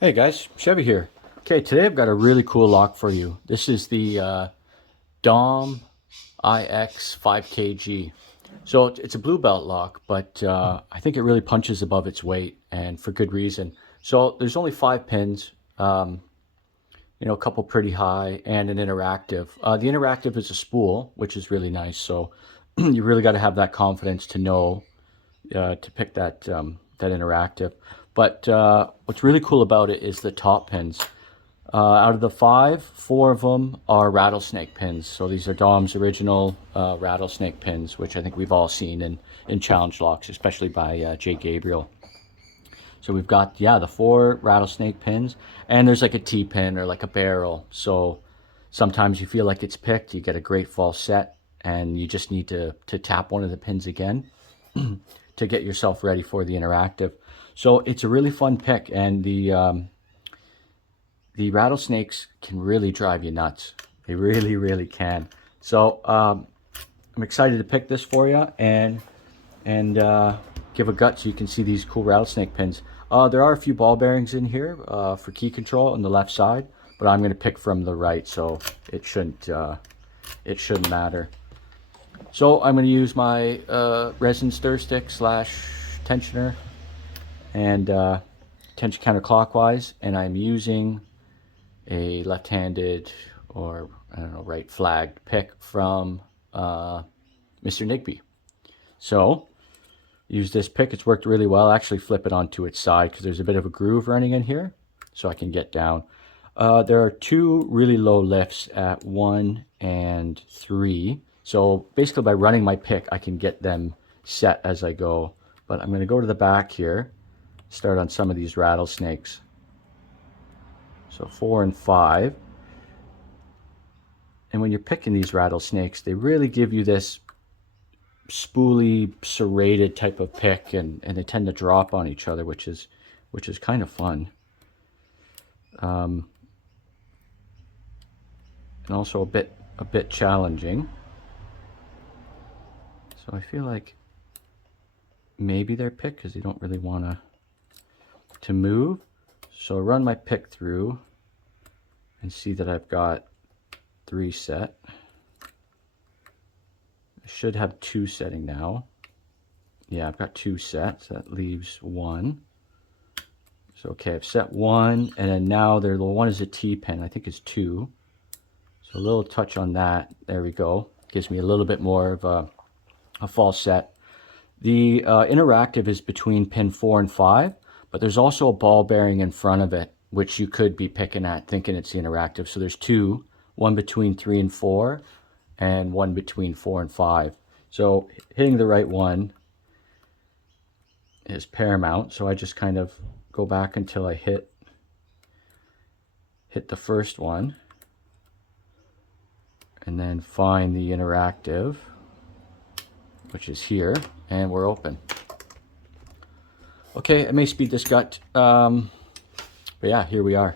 Hey guys, Chevy here. Okay, today I've got a really cool lock for you. This is the Dom IX 5KG. So it's a blue belt lock, but I think it really punches above its weight, and for good reason. So there's only 5 pins, a couple pretty high, and an interactive. The interactive is a spool, which is really nice. So you really got to have that confidence to know to pick that interactive. But what's really cool about it is the top pins. Out of the five, four of them are rattlesnake pins. So these are Dom's original rattlesnake pins, which I think we've all seen in challenge locks, especially by Jay Gabriel. So we've got, yeah, the four rattlesnake pins, and there's like a T-pin or like a barrel. So sometimes you feel like it's picked, you get a great false set, and you just need to tap one of the pins again to get yourself ready for the interactive. So it's a really fun pick, and the rattlesnakes can really drive you nuts. They really, really can. So I'm excited to pick this for you and give a gut so you can see these cool rattlesnake pins. There are a few ball bearings in here for key control on the left side, but I'm going to pick from the right, so it shouldn't matter. So I'm going to use my resin stir stick slash tensioner and tension counterclockwise, and I'm using a left-handed or I don't know, right flagged pick from Mr. Nigby. So use this pick. It's worked really well. Actually flip it onto its side because there's a bit of a groove running in here so I can get down. There are two really low lifts at 1 and 3. So basically by running my pick, I can get them set as I go. But I'm going to go to the back here, start on some of these rattlesnakes. So 4 and 5. And when you're picking these rattlesnakes, they really give you this spoolie, serrated type of pick, and they tend to drop on each other, which is kind of fun. And also a bit challenging. So I feel like maybe they're picked because they don't really want to move. So I run my pick through and see that I've got 3 set. I should have 2 setting now. Yeah, I've got 2 sets. That leaves 1. So okay, I've set 1, and then now the one is a T-pin. I think it's 2. So a little touch on that. There we go. Gives me a little bit more of a false set. The interactive is between pin 4 and 5, but there's also a ball bearing in front of it, which you could be picking at thinking it's the interactive. So there's 2, one between 3 and 4, and one between 4 and 5. So hitting the right one is paramount. So I just kind of go back until I hit the first one, and then find the interactive, which is here, and we're open. Okay, I may speed this gut, but yeah, here we are.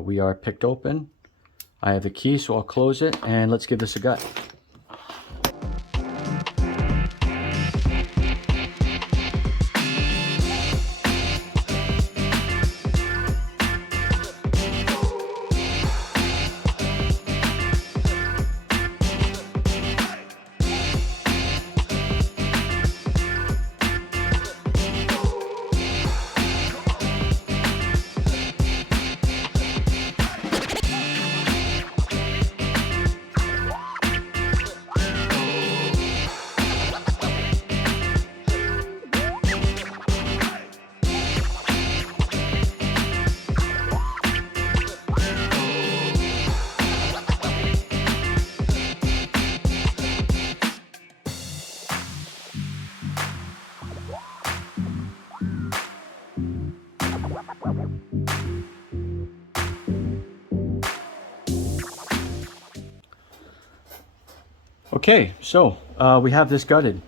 We are picked open. I have the key, so I'll close it, and let's give this a gut. Okay, so we have this gutted.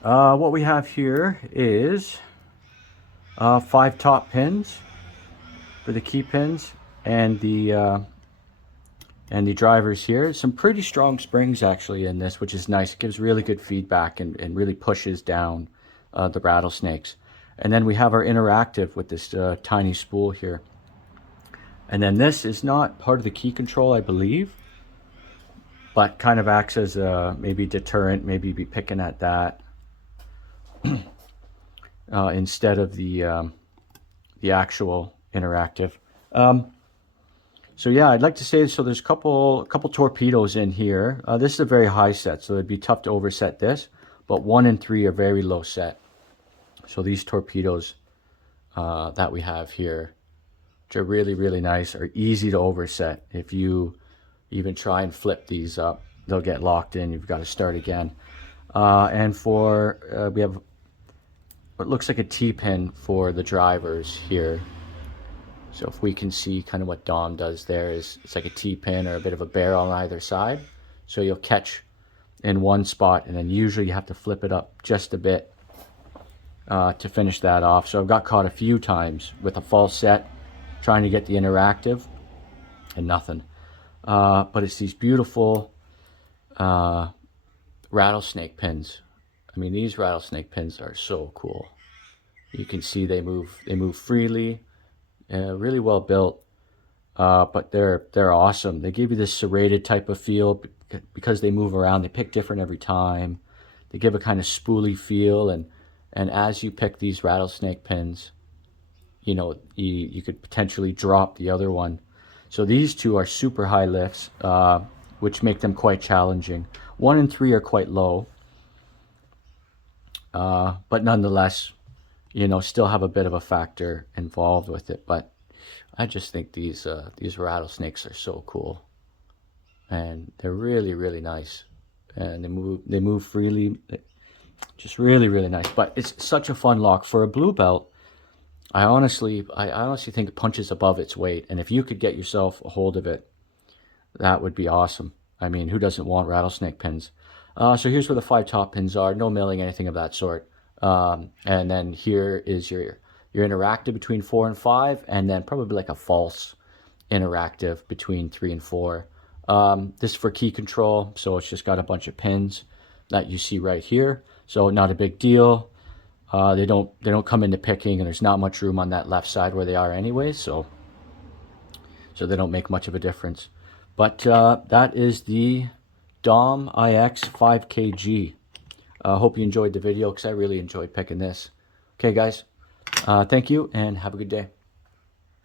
What we have here is 5 top pins for the key pins and the drivers here. Some pretty strong springs actually in this, which is nice. It gives really good feedback and really pushes down the rattlesnakes. And then we have our interactive with this tiny spool here. And then this is not part of the key control, I believe, but kind of acts as a maybe deterrent, maybe be picking at that instead of the actual interactive. So yeah, I'd like to say, so there's a couple torpedoes in here. This is a very high set, so it'd be tough to overset this, but 1 and 3 are very low set. So these torpedoes that we have here, which are really, really nice, are easy to overset. If you even try and flip these up, they'll get locked in. You've got to start again. And for, we have what looks like a T-pin for the drivers here. So if we can see kind of what Dom does there, is it's like a T-pin or a bit of a barrel on either side. So you'll catch in one spot, and then usually you have to flip it up just a bit to finish that off. So I've got caught a few times with a false set, trying to get the interactive, and nothing. But it's these beautiful rattlesnake pins. I mean, these rattlesnake pins are so cool. You can see they move freely. Really well built, but they're awesome. They give you this serrated type of feel because they move around. They pick different every time. They give a kind of spoolie feel, and as you pick these rattlesnake pins, you know, you could potentially drop the other one. So these two are super high lifts, which make them quite challenging. 1 and 3 are quite low, but nonetheless, you know, still have a bit of a factor involved with it. But I just think these rattlesnakes are so cool, and they're really, really nice, and they move freely. Just really, really nice. But it's such a fun lock for a blue belt. I honestly think it punches above its weight, and if you could get yourself a hold of it, that would be awesome. I mean, who doesn't want rattlesnake pins? So here's where the 5 top pins are. No milling, anything of that sort. And then here is your interactive between 4 and 5, and then probably like a false interactive between 3 and 4. This is for key control, so it's just got a bunch of pins that you see right here. So not a big deal. They don't come into picking, and there's not much room on that left side where they are anyway, so they don't make much of a difference. But that is the Dom IX 5kg. Hope you enjoyed the video, because I really enjoyed picking this. Okay, guys, thank you, and have a good day.